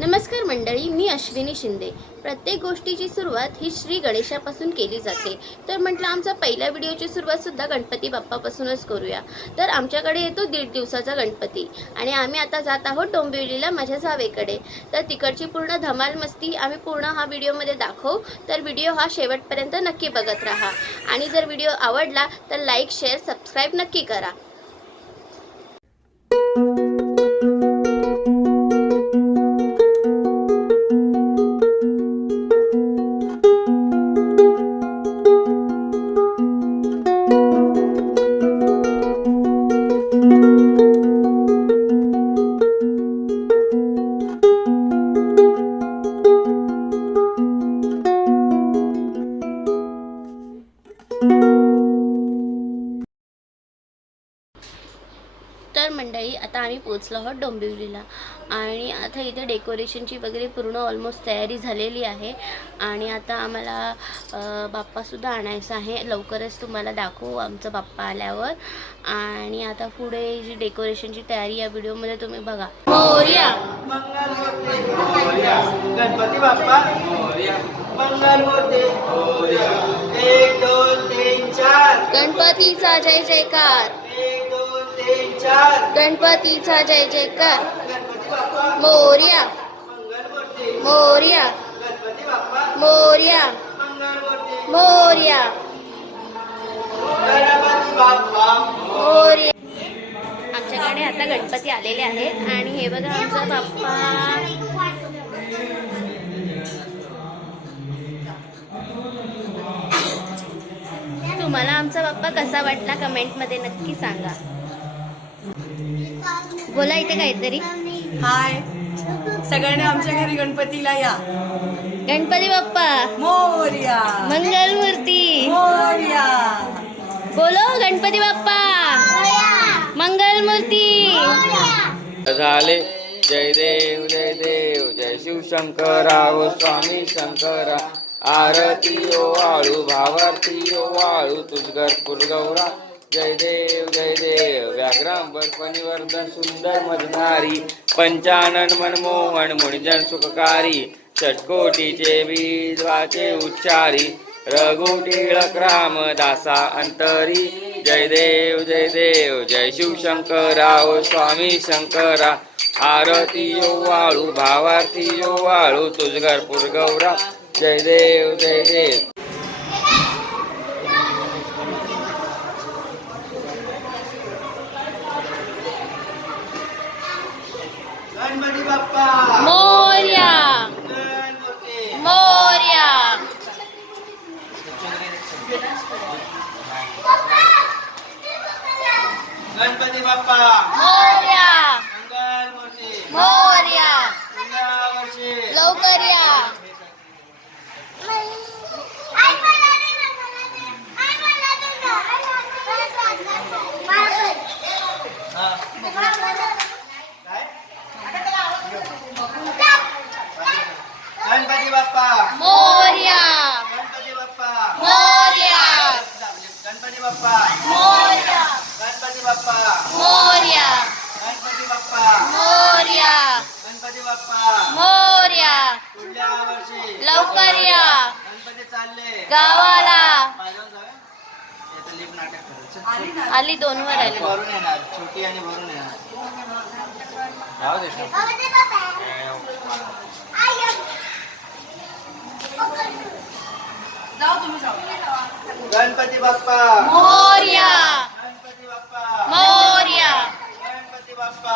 नमस्कार मंडळी, मी अश्विनी शिंदे। प्रत्येक गोष्टीची सुरुवात ही श्री गणेशापासून केली जाते। तर म्हटलं आमचा पहिल्या व्हिडिओची सुरुवात सुद्धा गणपती बाप्पापासूनच करूया। तर आमच्याकडे येतो 1.5 दिवसाचा गणपती आणि आम्ही आता जात आहोत डोंबिवलीला माझ्या जावेकडे। तर तिकडची पूर्ण धमाल मस्ती आम्ही पूर्ण हा व्हिडिओमध्ये दाखवू। तर व्हिडिओ हा शेवटपर्यंत नक्की बघत राहा आणि जर व्हिडिओ आवडला तर लाईक, शेअर, सबस्क्राईब नक्की करा। तर मंडळी आता आम्ही पोचलो आहोत डोंबिवलीला आणि आता इथे डेकोरेशनची वगैरे पूर्ण ऑलमोस्ट तयारी झालेली आहे आणि आता आम्हाला बाप्पासुद्धा आणायचा आहे। लवकरच तुम्हाला दाखवू आमचा बाप्पा आल्यावर। आणि आता पुढे जी डेकोरेशनची तयारी या व्हिडिओमध्ये तुम्ही बघा। मोरया गणपती बाप्पा मंगलमूर्ती 1 2 3 4 गणपतीचा जय जयकार, 1 2 3 4 गणपतीचा जय जयकार। गणपती बाप्पा मोरया मंगलमूर्ती मोरया गणपती बाप्पा मोरया मंगलमूर्ती मोरया गणपती बाप्पा मोरया। आमच्याकडे आता गणपती आलेले आहेत आणि हे बघा आमचा बाप्पा। तुम्हाला आमचा बाप्पा कसा वाटला कमेंटमध्ये नक्की सांगा। बोला इथे काहीतरी। हाय सगळ्यांनी आमच्या घरी गणपतीला या। गणपती बाप्पा मोरया मंगलमूर्ती मोरया। बोलो गणपती बाप्पा मंगलमूर्ती। झाले जय देव जय देव जय शिवशंकरा ओ स्वामी शंकरा। आरती ओ वाळू भावार्थी ओ वाळू तुझगर पुरगौरा। जय देव व्याघ्रांबर फणिवर्धन सुंदर मधनारी। पंचानन मनमोहन मुनिजन सुखकारी। षटकोटीचे बीज वाचे उच्चारी। रघुटिळक राम दासा अंतरी। जय देव जय शिवशंकरा ओ स्वामी शंकरा। आरती ओ वाळू भावार्थी ओ वाळू तुझगर पुरगौरा। जय देव गणपती बाप्पा मोरया मंगलमूर्ती मोरया गणपती बाप्पा मोरया मंगलमूर्ती मोरया। पुढल्या वर्षी लवकर या। गणपती बाप्पा मोरया गणपती बाप्पा मोरया गणपती बाप्पा मोरया गणपती बाप्पा मोरया गणपती बाप्पा मोरया गणपती बाप्पा मोरया। पुढल्या वर्षी लवकर या। गणपती चालले गावाला पायदळ जाऊया. इथं लिफ्ट नाटक करायचं. आली 2 वर आली। भरून येणार छोटी आणि भरून येणार जाऊ तुम्ही जाऊ। गणपती बाप्पा मोरया गणपती बाप्पा मोरया गणपती बाप्पा